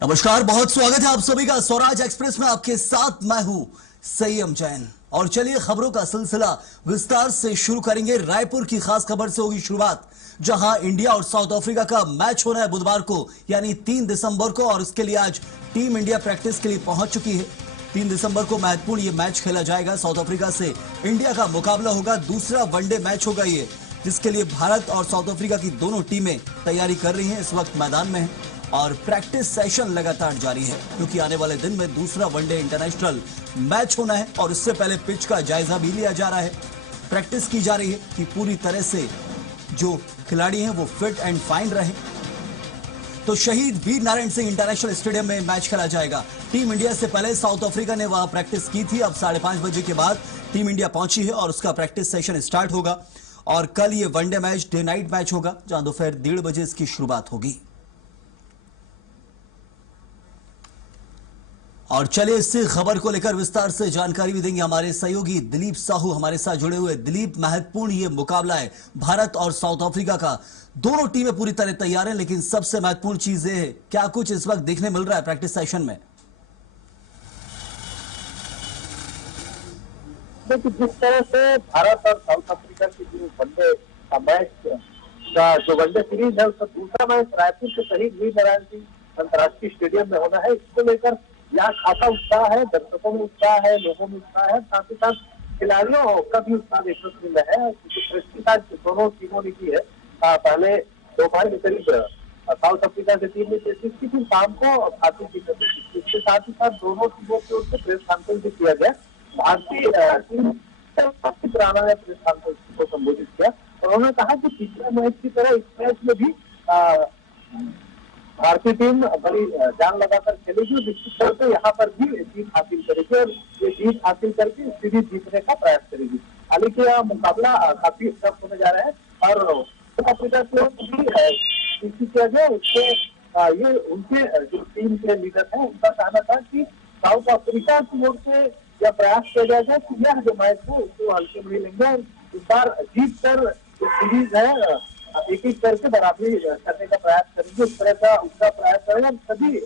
नमस्कार, बहुत स्वागत है आप सभी का स्वराज एक्सप्रेस में। आपके साथ मैं हूं संयम जैन। और चलिए खबरों का सिलसिला विस्तार से शुरू करेंगे। रायपुर की खास खबर से होगी शुरुआत, जहां इंडिया और साउथ अफ्रीका का मैच होना है बुधवार को, यानी 3 दिसंबर को। और इसके लिए आज टीम इंडिया प्रैक्टिस के लिए पहुंच चुकी है। 3 दिसंबर को महत्वपूर्ण ये मैच खेला जाएगा। साउथ अफ्रीका से इंडिया का मुकाबला होगा, दूसरा वनडे मैच होगा ये, जिसके लिए भारत और साउथ अफ्रीका की दोनों टीमें तैयारी कर रही हैं, इस वक्त मैदान में है। और प्रैक्टिस सेशन लगातार जारी है, क्योंकि आने वाले दिन में दूसरा वनडे इंटरनेशनल मैच होना है और इससे पहले पिच का जायजा भी लिया जा रहा है। प्रैक्टिस की जा रही है कि पूरी तरह से जो खिलाड़ी हैं वो फिट एंड फाइन रहे। तो शहीद वीर नारायण सिंह इंटरनेशनल स्टेडियम में मैच खेला जाएगा। टीम इंडिया से पहले साउथ अफ्रीका ने वहां प्रैक्टिस की थी। अब 5:30 बजे के बाद टीम इंडिया पहुंची है और उसका प्रैक्टिस सेशन स्टार्ट होगा। और कल ये one day match day night match होगा, जहां दोपहर 1:30 बजे इसकी शुरुआत होगी। और चलिए इस खबर को लेकर विस्तार से जानकारी भी देंगे हमारे सहयोगी दिलीप साहू हमारे साथ जुड़े हुए। दिलीप, महत्वपूर्ण ये मुकाबला है भारत और साउथ अफ्रीका का। दोनों टीमें पूरी तरह तैयार हैं, लेकिन सबसे महत्वपूर्ण चीज ये है, क्या कुछ इस वक्त देखने मिल रहा है प्रैक्टिस सेशन में? देखिए, जिस तरह से भारत और साउथ अफ्रीका की जो वनडे मैच का जो वनडे सीरीज है, उसका दूसरा मैच रायपुर के शहीद वीर नारायण सिंह अंतर्राष्ट्रीय स्टेडियम में होना है। इसको लेकर यहाँ खासा उत्साह है, दर्शकों में उत्साह है, लोगों में उत्साह है, साथ ही साथ खिलाड़ियों का भी उत्साह देखने को मिल रहा है। प्रस्तुत दोनों टीमों ने की है। पहले दोपहर के करीब साउथ अफ्रीका की टीम ने कोशिश की, फिर शाम को भारतीय टीम ने कोशिश की। इसके साथ ही साथ दोनों टीमों की ओर से प्रेस कॉन्फ्रेंस भी किया गया। भारतीय टीम राणा ने प्रेस कॉन्फ्रेंस को संबोधित किया और उन्होंने कहा कि पिछले मैच की तरह इस मैच में भी भारतीय टीम बड़ी जान लगाकर खेलेगी और निश्चित तौर पर यहाँ पर भी जीत हासिल करेगी और ये जीत हासिल करके सीरीज जीतने का प्रयास करेगी। हालांकि यह मुकाबला काफी टफ होने जा रहा है और साउथ अफ्रीका की ओर भी किया गया। उससे ये उनके जो टीम के लीडर हैं, उनका कहना था कि साउथ अफ्रीका की ओर से यह प्रयास किया जाएगा कि यह जो मैच है उसको हल्के में लेंगे और इस बार जीत कर जो सीरीज है एक एक करके बराबरी करने का प्रयास करेंगे। इस तरह का उसका प्रयास करेंगे। सभी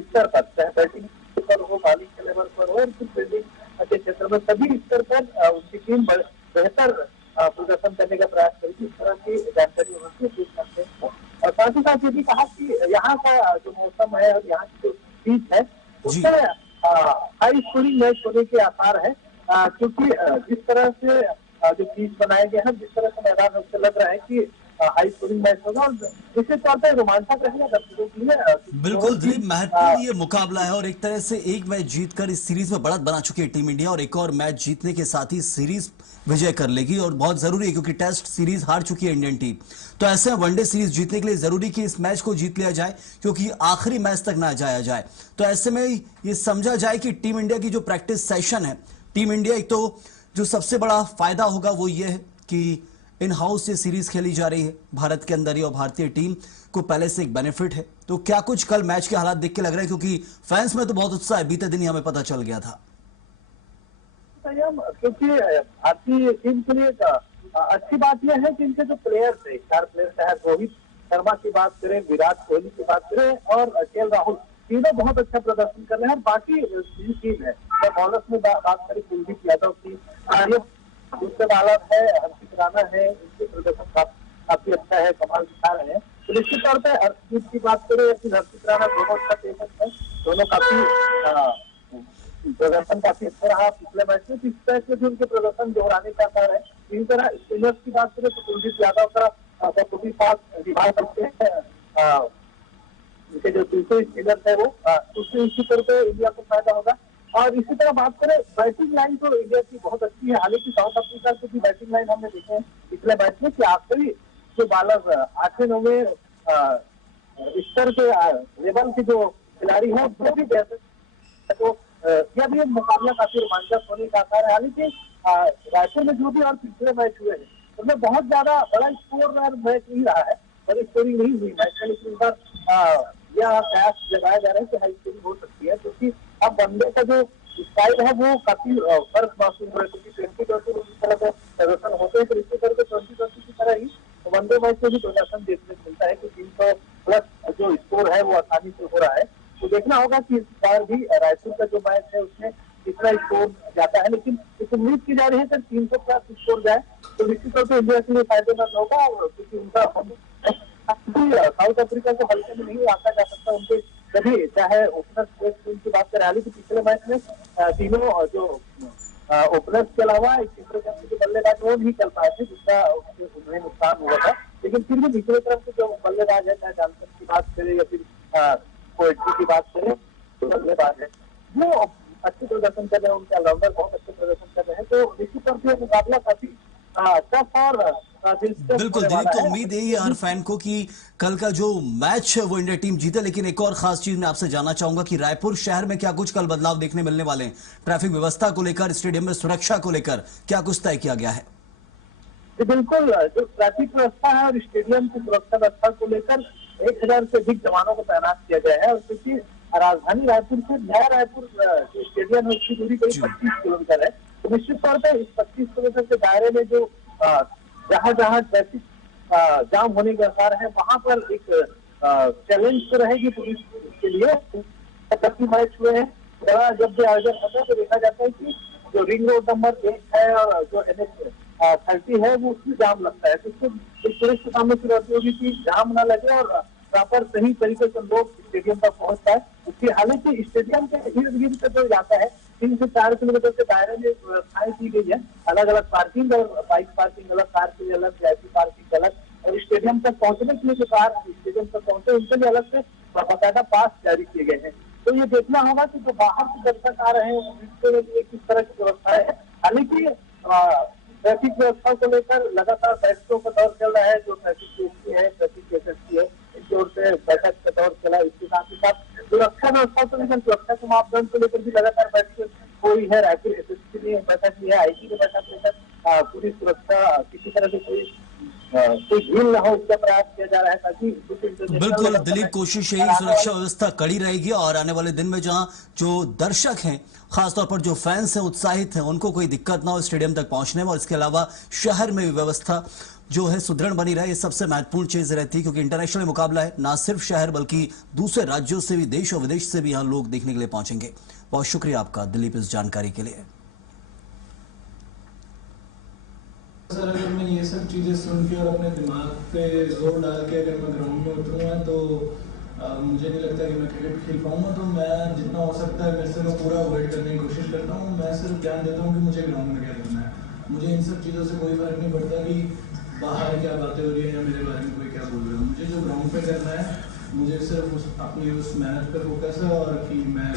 स्तर पर, चाहे बैटिंग पर हो, बॉलिंग के लेवल पर हो, फिर फील्डिंग के क्षेत्र में, सभी स्तर पर उनकी टीम बेहतर प्रदर्शन करने का प्रयास करेगी। इस तरह की जानकारी उन्होंने पेश करते हैं। और साथ ही साथ ये भी कहा कि यहाँ का जो मौसम है और यहाँ की जो पिच है उससे हाई स्कोरिंग मैच होने के आसार है, क्योंकि जिस तरह से जो पिच बनाए गए हैं, जिस तरह से मैदान उससे लग रहा है कि हाई स्कोरिंग मैच होगा और निश्चित तौर पर रोमांचक रहेगा दर्शकों के लिए। बिल्कुल दिलीप, महत्वपूर्ण ये मुकाबला है और एक तरह से एक मैच जीतकर इस सीरीज में बढ़त बना चुकी है टीम इंडिया, और एक और मैच जीतने के साथ ही सीरीज विजय कर लेगी। और बहुत जरूरी है, क्योंकि टेस्ट सीरीज हार चुकी है इंडियन टीम। तो ऐसे वनडे सीरीज जीतने के लिए जरूरी कि इस मैच को जीत लिया जाए, क्योंकि आखिरी मैच तक ना जाया जाए। तो ऐसे में ये समझा जाए कि टीम इंडिया की जो प्रैक्टिस सेशन है, टीम इंडिया एक तो जो सबसे बड़ा फायदा होगा वो ये है कि इन हाउस ये सीरीज खेली जा रही है भारत के अंदर ही, और भारतीय टीम को पहले से एक बेनिफिट है। तो क्या कुछ कल मैच के हालात देख के लग रहा है, क्योंकि फैंस में तो बहुत उत्साह है, बीते दिन ही हमें पता चल गया था। क्योंकि भारतीय टीम के लिए अच्छी बात यह है कि इनके जो प्लेयर्स है, 4 प्लेयर्स, चाहे रोहित शर्मा की बात करें, विराट कोहली की बात करें और केएल राहुल, तीनों बहुत अच्छा प्रदर्शन कर रहे हैं। बाकी टीम है, बॉलर्स में बात करें, कुलदीप यादव की, दूसरे बॉलर है हर्षित राणा है, उनके प्रदर्शन काफी अच्छा है, कमाल दिखा रहे हैं। तो निश्चित तौर पर हर्षदीप की बात करें या फिर हर्षित राणा, दोनों अच्छा पेसर है, दोनों काफी प्रदर्शन काफी अच्छा रहा पिछले मैच में। इस तरह से भी उनके प्रदर्शन दोहराने का आसार है। इसी तरह स्पिनर्स की बात करें तो कुलदीप यादव का बखूबी साथ निभा सकते हैं। उनके जो दूसरे स्पिनर्स है वो उससे इसी तरह से इंडिया को फायदा होगा। और इसी तरह बात करें, बैटिंग लाइन तो इंडिया की बहुत अच्छी है। हालांकि साउथ अफ्रीका की भी बैटिंग लाइन हमने देखे हैं पिछले मैच में कि आखिरी जो बॉलर 8वें-9वें स्तर के लेवल के जो खिलाड़ी हैं वो भी बेहतर, तो यह भी मुकाबला काफी रोमांचक होने का आसार है। हालांकि रायपुर में जो भी और पिछले मैच हुए हैं उनमें बहुत ज्यादा बड़ा स्कोर मैच नहीं रहा है, बड़ी स्कोरिंग नहीं हुई मैच में। लेकिन इस बार यह प्रयास जताया जा रहा है कि हाई स्कोरिंग हो सकती है, क्योंकि अब वनडे का जो स्टाइल है वो काफी फर्क महसूस हो रहा है। क्योंकि 2020 इस तरह के प्रदर्शन होते हैं, तो इसी तरह के 2020 की तरह ही वनडे मैच में भी प्रदर्शन देखने को मिलता है कि 300+ जो स्कोर है वो आसानी से हो रहा है। तो तो देखना होगा कि इस बार भी रायपुर का जो मैच है उसमें कितना स्कोर जाता है, लेकिन इस उम्मीद की जा रही है कि 300 प्लस स्कोर जाए तो निश्चित तौर पर इंडिया के लिए फायदेमंद होगा, क्योंकि उनका साउथ अफ्रीका को हल्के में नहीं आंका जा सकता। उनके सभी चाहे ओपनर की बात करें, हालांकि पिछले मैच में तीनों जो ओपनर्स के अलावा एक तीसरे क्रम के जो बल्लेबाज वो नहीं चल पाए थे, जिसका उन्हें नुकसान हुआ था। लेकिन फिर भी दूसरे तरफ के जो बल्लेबाज है, चाहे जॉनसन की बात करें या फिर पोएट्री की बात करें, तो बल्लेबाज है वो अच्छे प्रदर्शन कर रहे हैं, उनके ऑलराउंडर बहुत अच्छे प्रदर्शन कर रहे हैं। तो निश्चित तौर पर मुकाबला काफी टफ और बिल्कुल दिलीप, तो उम्मीद यही है हर फैन को कि कल का जो मैच है वो इंडिया टीम जीते। लेकिन एक और खास चीज मैं आपसे जानना चाहूंगा कि रायपुर शहर में क्या कुछ कल बदलाव देखने मिलने वाले हैं? ट्रैफिक व्यवस्था को लेकर, स्टेडियम में सुरक्षा को लेकर क्या कुछ तय किया गया है? बिल्कुल, जो ट्रैफिक व्यवस्था है और स्टेडियम की सुरक्षा व्यवस्था को लेकर 1000 से अधिक जवानों को तैनात किया गया है। और क्योंकि राजधानी रायपुर से नया रायपुर जो स्टेडियम है उसकी दूरी करीब 25 किलोमीटर है, तो निश्चित तौर पर इस 25 किलोमीटर के दायरे में जो जहां जहां ट्रैफिक जाम होने के आसार है वहां पर एक चैलेंज तो रहेगी पुलिस के लिए। जब भी मैच हुए हैं, जब भी आयोजन होता है तो देखा जाता है कि जो रिंग रोड नंबर 1 है और जो NH 30 है वो उसमें जाम लगता है, तो उसको पुलिस के सामने चुनौती होगी कि जाम ना लगे और प्रॉपर सही तरीके से लोग स्टेडियम तक पहुंच पाए। उसकी हालांकि स्टेडियम के इर्द गिर्द का जो इलाका है 3 से 4 किलोमीटर के दायरे में व्यवस्थाएं की गई है, अलग अलग पार्किंग और बाइक पार्किंग अलग, कार के लिए अलग, VIP पार्किंग अलग, और स्टेडियम तक पहुंचने के लिए जो कार स्टेडियम तक पहुंचे उनके लिए अलग से बाकायदा पास जारी किए गए हैं। तो ये देखना होगा कि जो बाहर से दर्शक आ रहे हैं उनके लिए किस तरह की व्यवस्था है। हालांकि ट्रैफिक व्यवस्था को लेकर लगातार बैठकों का दौर चल रहा है, जो ट्रैफिक PSP है, ट्रैफिक SSP है, इनकी ओर से बैठक का दौर चला। इसके साथ ही साथ सुरक्षा व्यवस्था को लेकर, सुरक्षा के मापदंड को लेकर भी लगातार बैठक हुई है। रायपुर SSP ने बैठक ली है, IG ने बैठक लेकर पूरी सुरक्षा किसी तरह से कोई ढील न हो इसका प्रयास किया जा रहा है, ताकि बिल्कुल दिलीप, कोशिश यही, सुरक्षा व्यवस्था कड़ी रहेगी और आने वाले दिन में जहां जो दर्शक हैं, खासतौर पर जो फैंस हैं, उत्साहित हैं, उनको कोई दिक्कत ना हो स्टेडियम तक पहुंचने में, और इसके अलावा शहर में व्यवस्था जो है सुदृढ़ बनी रहे, ये सबसे महत्वपूर्ण चीज रहती है। क्योंकि इंटरनेशनल मुकाबला है, ना सिर्फ शहर बल्कि दूसरे राज्यों से भी, देश और विदेश से भी यहाँ लोग देखने के लिए पहुंचेंगे। बहुत शुक्रिया आपका दिलीप इस जानकारी के लिए। सर, अगर मैं ये सब चीज़ें सुन के और अपने दिमाग पे जोर डाल के अगर मैं ग्राउंड में उतरूँगा तो मुझे नहीं लगता कि मैं क्रिकेट खेल पाऊँगा। तो मैं जितना हो सकता है मेरे से मैं पूरा अवॉइड करने की कोशिश करता हूँ। मैं सिर्फ ध्यान देता हूँ कि मुझे ग्राउंड में क्या करना है। मुझे इन सब चीज़ों से कोई फर्क नहीं पड़ता कि बाहर क्या बातें हो रही है या मेरे बारे में कोई क्या बोल रहा है। मुझे जो ग्राउंड पे करना है, मुझे सिर्फ अपनी उस मेहनत पर फोकस है और कि मैं